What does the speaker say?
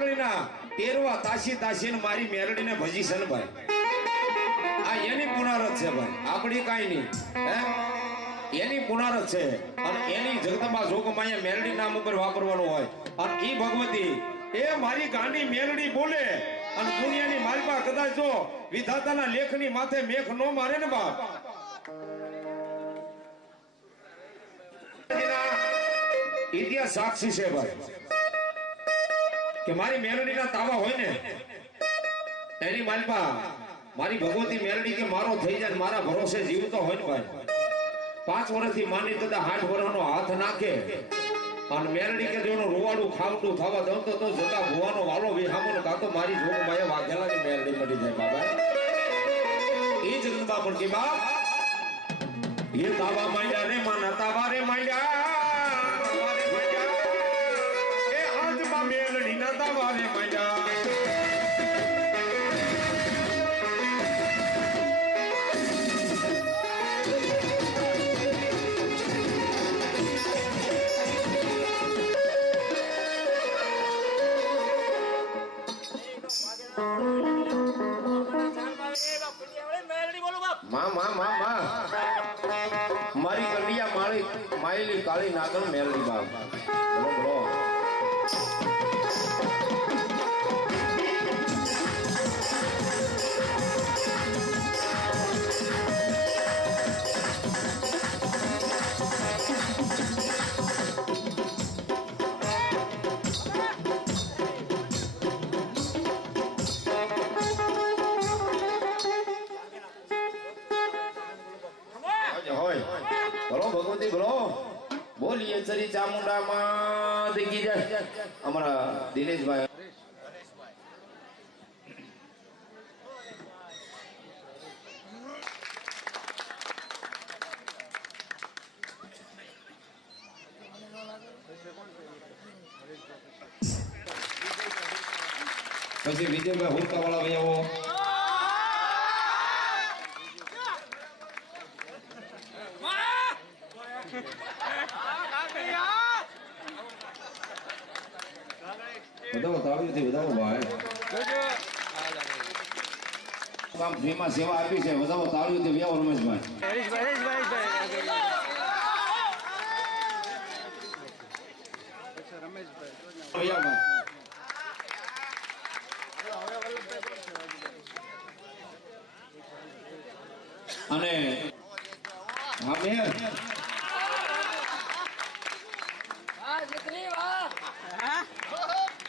આંગળીના તેરવા તાસી તાસીને મારી મેરડીને ભજી છે ને ભાઈ આ એની પુનારત છે ભાઈ આપણી કાઈ નહીં હે એની પુનારત છે અને એની જગદંબા જોગમાયા મેરડી નામ ઉપર વાપરવાનું હોય અને ઈ ભગવતી એ મારી ગાંડી મેરડી બોલે અને દુનિયાની માલપા કદાચ જો વિધાતાના લેખની માથે મેઘ નો મારે ને બાપ ઇતિહાસ સાક્ષી છે ભાઈ કે મારી મેરડીના તાવા હોય ને એની માલપા મારી ભગવતી મેરડી કે મારો થઈ જાય મારા ભરોસે જીવતો હોય ને ભાઈ 5 વર્ષથી માની કદા 8 વર્ષનો હાથ નાખે અને મેરડી કે જેનો રોવાડું ખાવટું થવા દઉં તો જગા ભુવાનો વાલો વિહામો કાતો મારી જોગમાયા વાઘેલાની મેરડી મળી જાય બાબા એ જગદંબા પણ કે બાપ એ તાવા માંડ્યા રે માના તાવા રે માંડ્યા એ આજમાં મેરડી ના તાવા રે માંડ્યા મારી કંડિયા માળી માયલી કાળી નાગણ મેરડી બાપ બોલો ભગવતી બોલો બોલીએ સરી ચામુંડા માં દેખી જાય અમારા દિનેશભાઈ પછી વિજયભાઈ હુરકા વાળા ભાઈ આવો બધાઓ તાળીઓથી બધાઓ ભાઈ કામ ફ્રીમાં સેવા આપી છે બધાઓ તાળીઓથી વ્યાવો રમેશભાઈ અને હા મેર